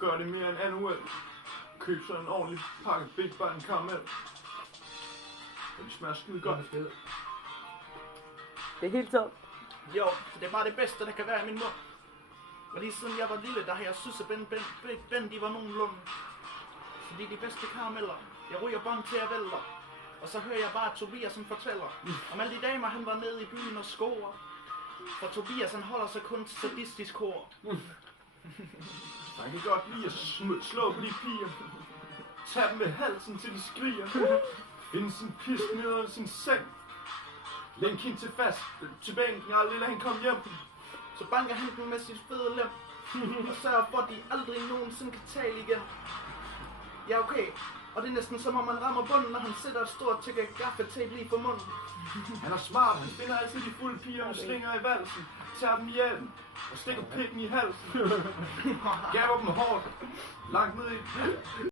gør det mere end andet uge. Køb sådan en ordentlig pakke Big Bang karamel. Og de smager skide godt. Det er helt tomt. Jo, så det er bare det bedste, der kan være i min mund. Og lige siden jeg var lille, der har jeg synes, at Ben, de var nogenlunde. Så de er de bedste karameller. Jeg ryger bånd til at vælter. Og så hører jeg bare Tobias, som fortæller om alle de damer, han var nede i byen og score. For Tobias, han holder sig kun til sadistisk hår. Han kan godt lide at slå på de piger. Tag dem ved halsen, til de skriger. Finde sin pisk ned under sin seng. Lænk hende til bænken, og aldrig lad hende komme hjem. Så banker han den med sit fede lem. Og sørger for, at de aldrig nogensinde kan tale igen. Ja, okay. Og det er næsten som om man rammer bunden, når han sætter et stort tykke gaffetape lige for munden. Han er smart, han finder altid de fulde piger, og slinger i valsen. Tager dem i hjelmen og stikker pikken i halsen. Gaber dem hårdt, langt ned i